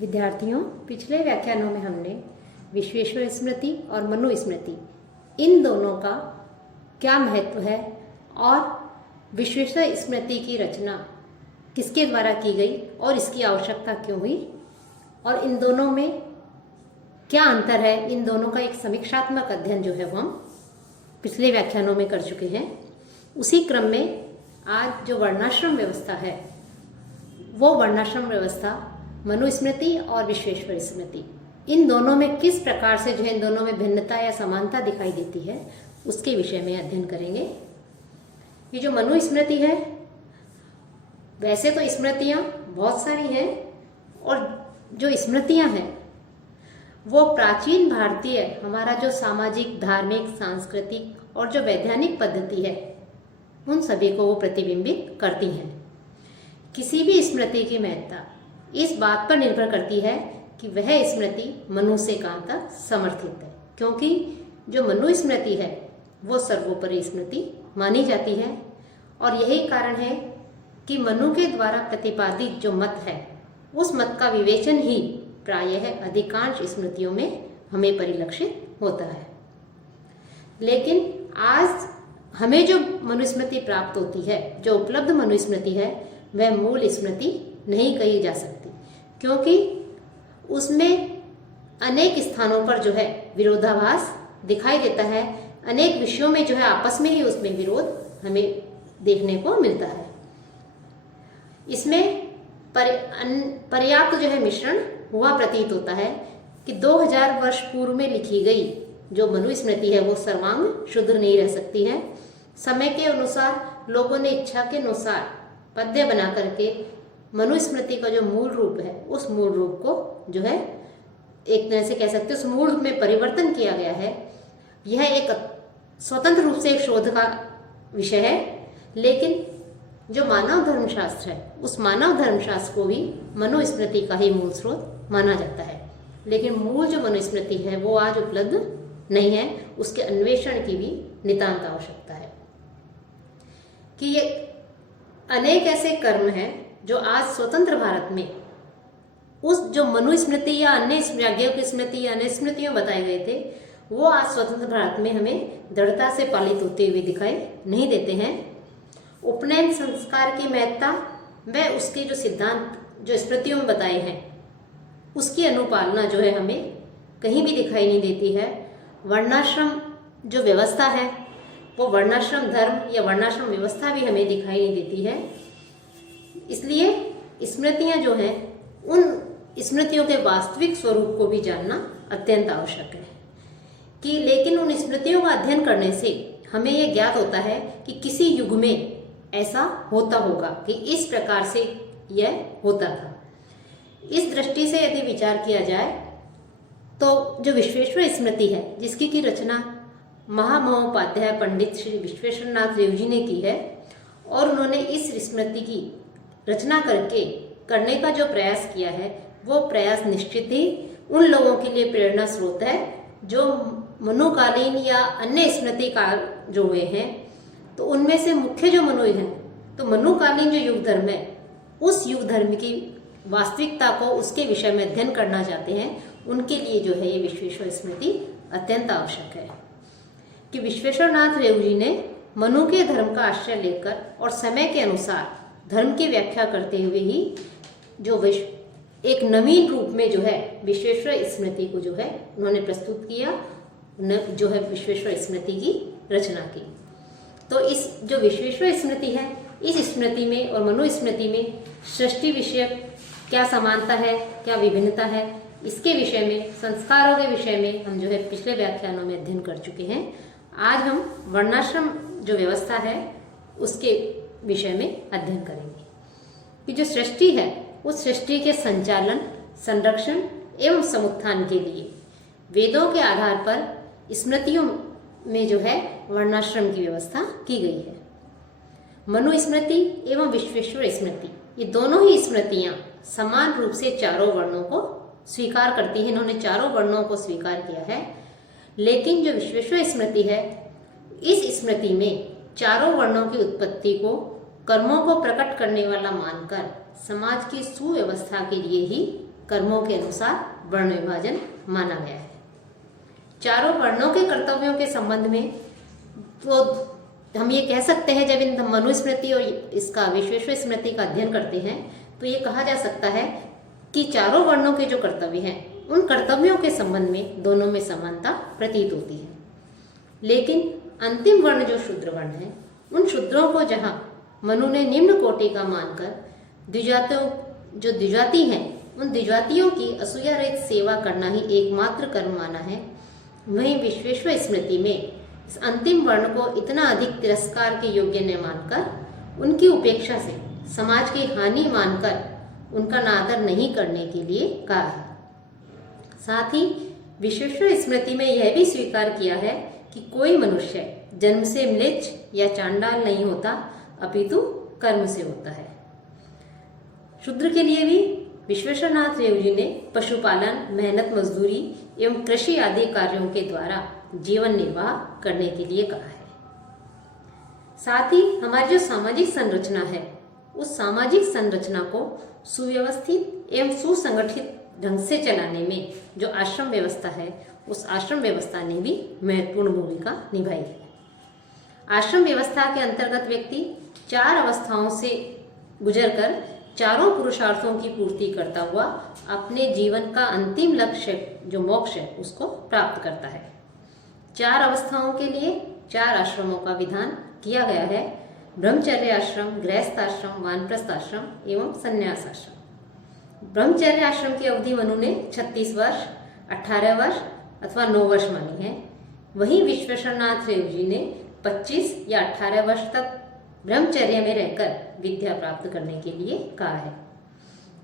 विद्यार्थियों, पिछले व्याख्यानों में हमने विश्वेश्वर स्मृति और मनु स्मृति इन दोनों का क्या महत्व है और विश्वेश्वर स्मृति की रचना किसके द्वारा की गई और इसकी आवश्यकता क्यों हुई और इन दोनों में क्या अंतर है, इन दोनों का एक समीक्षात्मक अध्ययन जो है वो हम पिछले व्याख्यानों में कर चुके हैं। उसी क्रम में आज जो वर्णाश्रम व्यवस्था है वो वर्णाश्रम व्यवस्था मनुस्मृति और विश्वेश्वर स्मृति इन दोनों में किस प्रकार से जो है इन दोनों में भिन्नता या समानता दिखाई देती है उसके विषय में अध्ययन करेंगे। ये जो मनुस्मृति है, वैसे तो स्मृतियाँ बहुत सारी हैं और जो स्मृतियाँ हैं वो प्राचीन भारतीय हमारा जो सामाजिक, धार्मिक, सांस्कृतिक और जो वैज्ञानिक पद्धति है उन सभी को वो प्रतिबिंबित करती हैं। किसी भी स्मृति की महत्ता इस बात पर निर्भर करती है कि वह स्मृति मनु से कहाँ तक समर्थित है, क्योंकि जो मनु स्मृति है वो सर्वोपरि स्मृति मानी जाती है और यही कारण है कि मनु के द्वारा प्रतिपादित जो मत है उस मत का विवेचन ही प्रायः अधिकांश स्मृतियों में हमें परिलक्षित होता है। लेकिन आज हमें जो मनुस्मृति प्राप्त होती है, जो उपलब्ध मनुस्मृति है, वह मूल स्मृति नहीं कही जा सकती, क्योंकि उसमें अनेक स्थानों पर जो है विरोधाभास दिखाई देता है। अनेक विषयों में जो है आपस में ही उसमें विरोध हमें देखने को मिलता है। इसमें पर्याप्त जो है मिश्रण हुआ प्रतीत होता है कि 2000 वर्ष पूर्व में लिखी गई जो मनुस्मृति है वो सर्वांग शुद्ध नहीं रह सकती है। समय के अनुसार लोगों ने इच्छा के अनुसार पद्य बना करके मनुस्मृति का जो मूल रूप है उस मूल रूप को जो है एक तरह से कह सकते हैं उस मूल रूप में परिवर्तन किया गया है। यह एक स्वतंत्र रूप से एक शोध का विषय है, लेकिन जो मानव धर्मशास्त्र है उस मानव धर्मशास्त्र को भी मनुस्मृति का ही मूल स्रोत माना जाता है। लेकिन मूल जो मनुस्मृति है वो आज उपलब्ध नहीं है, उसके अन्वेषण की भी नितांत आवश्यकता है। कि ये अनेक ऐसे कर्म हैं जो आज स्वतंत्र भारत में उस जो मनुस्मृति या अन्य याज्ञों की स्मृति या अन्य स्मृतियों बताए गए थे वो आज स्वतंत्र भारत में हमें दृढ़ता से पालित होते हुए दिखाई नहीं देते हैं। उपनयन संस्कार की महत्ता व उसके जो सिद्धांत जो स्मृतियों में बताए हैं उसकी अनुपालना जो है हमें कहीं भी दिखाई नहीं देती है। वर्णाश्रम जो व्यवस्था है वो वर्णाश्रम धर्म या वर्णाश्रम व्यवस्था भी हमें दिखाई नहीं देती है। इसलिए स्मृतियाँ जो हैं उन स्मृतियों के वास्तविक स्वरूप को भी जानना अत्यंत आवश्यक है। कि लेकिन उन स्मृतियों का अध्ययन करने से हमें यह ज्ञात होता है कि किसी युग में ऐसा होता होगा कि इस प्रकार से यह होता था। इस दृष्टि से यदि विचार किया जाए तो जो विश्वेश्वर स्मृति है जिसकी की रचना महामहोपाध्याय पंडित श्री विश्वेश्वर नाथ रेव जी ने की है और उन्होंने इस स्मृति की रचना करने का जो प्रयास किया है वो प्रयास निश्चित ही उन लोगों के लिए प्रेरणा स्रोत है जो मनुकालीन या अन्य स्मृति काल जो हुए हैं। तो उनमें से मुख्य जो मनु हैं तो मनुकालीन जो युग धर्म है उस युग धर्म की वास्तविकता को उसके विषय में अध्ययन करना चाहते हैं, उनके लिए जो है ये विश्वेश्वर स्मृति अत्यंत आवश्यक है। कि विश्वेश्वर नाथ रेव जी ने मनु के धर्म का आश्रय लेकर और समय के अनुसार धर्म की व्याख्या करते हुए ही जो एक नवीन रूप में जो है विश्वेश्वर स्मृति को जो है उन्होंने प्रस्तुत किया, जो है विश्वेश्वर स्मृति की रचना की। तो इस जो विश्वेश्वर स्मृति है इस स्मृति में और मनु स्मृति में सृष्टि विषयक क्या समानता है, क्या विभिन्नता है, इसके विषय में, संस्कारों के विषय में हम जो है पिछले व्याख्यानों में अध्ययन कर चुके हैं। आज हम वर्णाश्रम जो व्यवस्था है उसके विषय में अध्ययन करेंगे। कि जो सृष्टि है उस सृष्टि के संचालन, संरक्षण एवं समुत्थान के लिए वेदों के आधार पर स्मृतियों में जो है वर्णाश्रम की व्यवस्था की गई है। मनु स्मृति एवं विश्वेश्वर स्मृति ये दोनों ही स्मृतियाँ समान रूप से चारों वर्णों को स्वीकार करती हैं। इन्होंने चारों वर्णों को स्वीकार किया है। लेकिन जो विश्वेश्वर स्मृति है इस स्मृति में चारों वर्णों की उत्पत्ति को कर्मों को प्रकट करने वाला मानकर समाज की सुव्यवस्था के लिए ही कर्मों के अनुसार वर्ण विभाजन माना गया है। चारों वर्णों के कर्तव्यों के संबंध में तो हम ये कह सकते हैं, जब इन मनुस्मृति और इसका विश्वेश्वर स्मृति का अध्ययन करते हैं तो ये कहा जा सकता है कि चारों वर्णों के जो कर्तव्य हैं उन कर्तव्यों के संबंध में दोनों में समानता प्रतीत होती है। लेकिन अंतिम वर्ण जो शूद्र वर्ण है, उन शूद्रों को जहाँ मनु ने निम्न कोटि का मानकर जो द्विजाति हैं उन द्विजातियों की असूया रहित सेवा करना ही एकमात्र कर्म माना है, वहीं विश्वेश्वर स्मृति में इस अंतिम वर्ण को इतना अधिक तिरस्कार के योग्य न मानकर उनकी उपेक्षा से समाज की हानि मानकर उनका अनादर नहीं करने के लिए कहा है। साथ ही विश्वेश्वर स्मृति में यह भी स्वीकार किया है कि कोई मनुष्य जन्म से म्लेच्छ या चांडाल नहीं होता, अपितु कर्म से होता है। शूद्र के लिए भी विश्वेश्वरनाथ रेव जी ने पशुपालन, मेहनत मजदूरी एवं कृषि आदि कार्यों के द्वारा जीवन निर्वाह करने के लिए कहा है। साथ ही हमारी जो सामाजिक संरचना है, उस सामाजिक संरचना को सुव्यवस्थित एवं सुसंगठित ढंग से चलाने में जो आश्रम व्यवस्था है, उस आश्रम व्यवस्था ने भी महत्वपूर्ण भूमिका निभाई है। आश्रम व्यवस्था के अंतर्गत व्यक्ति 4 अवस्थाओं से गुजरकर चारों पुरुषार्थों की पूर्ति करता हुआ अपने जीवन का अंतिम लक्ष्य जो मोक्ष है उसको प्राप्त करता है। 4 अवस्थाओं के लिए 4 आश्रमों का विधान किया गया है: ब्रह्मचर्य आश्रम, गृहस्थ आश्रम, वानप्रस्थ आश्रम एवं संन्यास आश्रम। ब्रह्मचर्य आश्रम की अवधि मनु ने 36 वर्ष, 18 वर्ष अथवा 9 वर्ष मानी है। वहीं विश्वेश्वरनाथ रेव जी ने 25 या 18 वर्ष तक ब्रह्मचर्य में रहकर विद्या प्राप्त करने के लिए कहा है।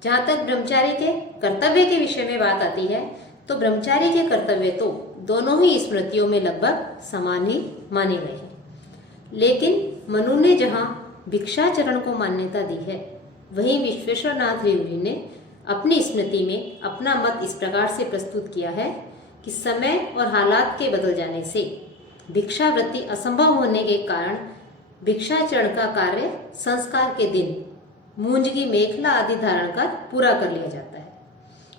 जहाँ तक ब्रह्मचारी के कर्तव्य के विषय में बात आती है, तो ब्रह्मचारी के कर्तव्य तो दोनों ही स्मृतियों में लगभग समान ही माने गए हैं। लेकिन मनु ने जहाँ भिक्षाचरण को मान्यता दी है, वहीं विश्वेश्वरनाथ रेव जी ने अपनी स्मृति में अपना मत इस प्रकार से प्रस्तुत किया है कि समय और हालात के बदल जाने से भिक्षावृत्ति असंभव होने के कारण भिक्षाचरण का कार्य संस्कार के दिन मूंजगी मेखला आदि धारण कर पूरा कर लिया जाता है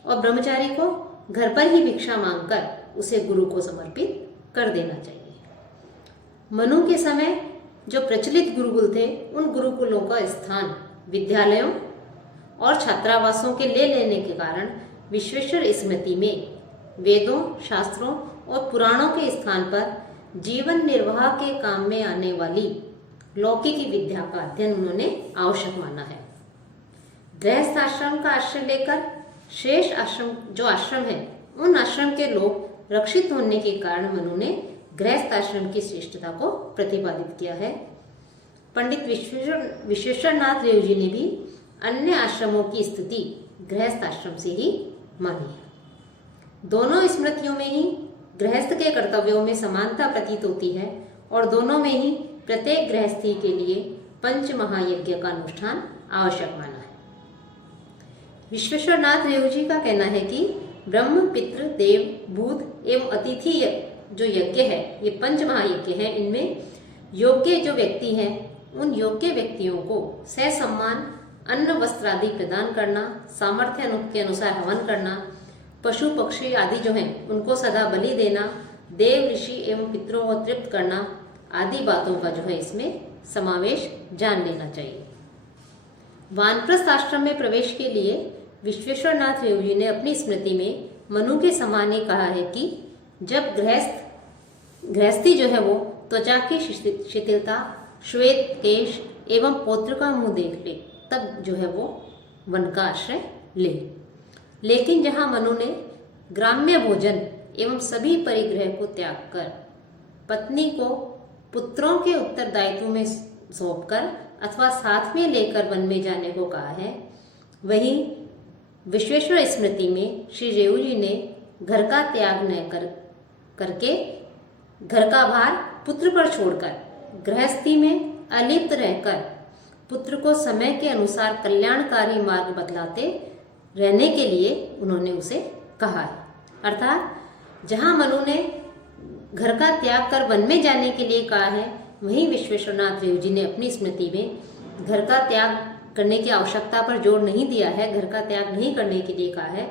और ब्रह्मचारी को घर पर ही भिक्षा मांगकर उसे गुरु को समर्पित कर देना चाहिए। मनु के समय जो प्रचलित गुरुकुल थे, उन गुरुकुलों का स्थान विद्यालयों और छात्रावासों के ले लेने के कारण विश्वेश्वर स्मृति में वेदों, शास्त्रों और पुराणों के स्थान पर जीवन निर्वाह के काम में आने वाली लौकिक विद्या का अध्ययन उन्होंने आवश्यक माना है। गृहस्थ आश्रम का आश्रय लेकर शेष आश्रम जो आश्रम है, उन आश्रम के लोग रक्षित होने के कारण मनु ने गृहस्थ आश्रम की श्रेष्ठता को प्रतिपादित किया है। पंडित विश्वेश्वरनाथ रेव जी ने भी अन्य आश्रमों की स्थिति गृहस्थ आश्रम से ही मानी है। दोनों स्मृतियों में ही गृहस्थ के कर्तव्यों में समानता प्रतीत होती है और दोनों में ही प्रत्येक गृहस्थी के लिए पंच महायज्ञ का अनुष्ठान आवश्यक माना है। विश्वेश्वरनाथ रेव जी का कहना है कि ब्रह्म, पितृ, देव, भूत एवं अतिथि जो यज्ञ है, ये पंच महायज्ञ हैं। इनमें योग्य जो व्यक्ति हैं, उन योग्य व्यक्तियों को ससम्मान अन्न वस्त्र आदि प्रदान करना, सामर्थ्य के अनुसार हवन करना, पशु पक्षी आदि जो हैं उनको सदा बलि देना, देव ऋषि एवं पितरों को तृप्त करना आदि बातों का जो है इसमें समावेश जान लेना चाहिए। वानप्रस्थ आश्रम में प्रवेश के लिए विश्वेश्वरनाथ रेव जी ने अपनी स्मृति में मनु के समान ही कहा है कि जब गृहस्थी जो है वो त्वचा की शिथिलता, श्वेत केश एवं पौत्र का मुंह देख ले, तब जो है वो वन का आश्रय ले। लेकिन जहाँ मनु ने ग्राम्य भोजन एवं सभी परिग्रह को त्याग कर पत्नी को पुत्रों के उत्तरदायित्व में सौंपकर अथवा साथ में लेकर वन में जाने को कहा है, वहीं विश्वेश्वर स्मृति में श्री रेव जी ने घर का त्याग न करके घर का भार पुत्र पर छोड़कर गृहस्थी में अलिप्त रहकर पुत्र को समय के अनुसार कल्याणकारी मार्ग बतलाते रहने के लिए उन्होंने उसे कहा है। अर्थात जहाँ मनु ने घर का त्याग कर वन में जाने के लिए कहा है, वहीं विश्वेश्वरनाथ रेव जी ने अपनी स्मृति में घर का त्याग करने की आवश्यकता पर जोर नहीं दिया है, घर का त्याग नहीं करने के लिए कहा है,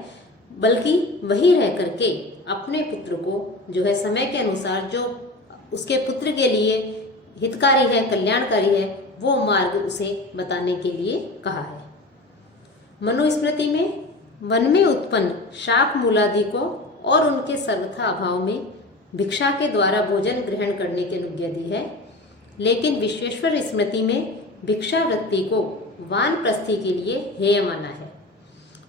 बल्कि वही रह करके अपने पुत्र को जो है समय के अनुसार जो उसके पुत्र के लिए हितकारी है, कल्याणकारी है, वो मार्ग उसे बताने के लिए कहा है। मनुस्मृति में वन में उत्पन्न शाक मूलादि को और उनके सर्वथा अभाव में भिक्षा के द्वारा भोजन ग्रहण करने की अनुज्ञा दी है, लेकिन विश्वेश्वर स्मृति में भिक्षा वृत्ति को वानप्रस्थी के लिए हेय माना है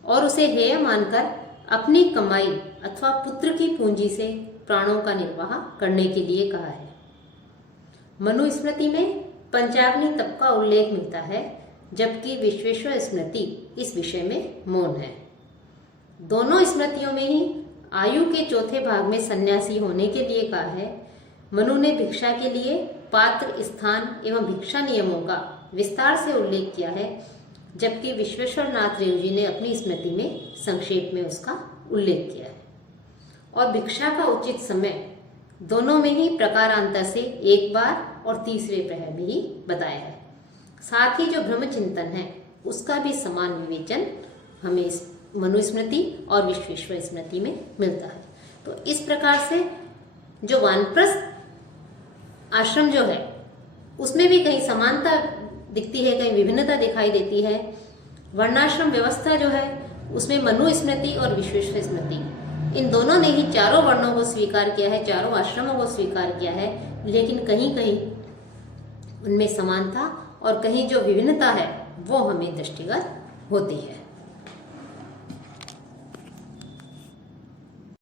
और उसे हेय मानकर अपनी कमाई अथवा पुत्र की पूंजी से प्राणों का निर्वाह करने के लिए कहा है। मनुस्मृति में पंचाग्नि तप का उल्लेख मिलता है, जबकि विश्वेश्वर स्मृति इस विषय में मौन है। दोनों स्मृतियों में ही आयु के चौथे भाग में सन्यासी होने के लिए कहा है। मनु ने भिक्षा के लिए पात्र, स्थान एवं भिक्षा नियमों का विस्तार से उल्लेख किया है, जबकि विश्वेश्वर नाथ रेव जी ने अपनी स्मृति में संक्षेप में उसका उल्लेख किया है। और भिक्षा का उचित समय दोनों में ही प्रकारांतर से एक बार और तीसरे प्रहर में ही बताया है। साथ ही जो ब्रह्म चिंतन है उसका भी समान विवेचन हमें इस मनुस्मृति और विश्वेश्वर स्मृति में मिलता है। तो इस प्रकार से जो वानप्रस्थ आश्रम जो है उसमें भी कहीं समानता दिखती है, कहीं विभिन्नता दिखाई देती है। वर्णाश्रम व्यवस्था जो है उसमें मनुस्मृति और विश्वेश्वर स्मृति इन दोनों ने ही चारों वर्णों को स्वीकार किया है, चारों आश्रमों को स्वीकार किया है, लेकिन कहीं कहीं उनमें समानता और कहीं जो विभिन्नता है वो हमें दृष्टिगत होती है।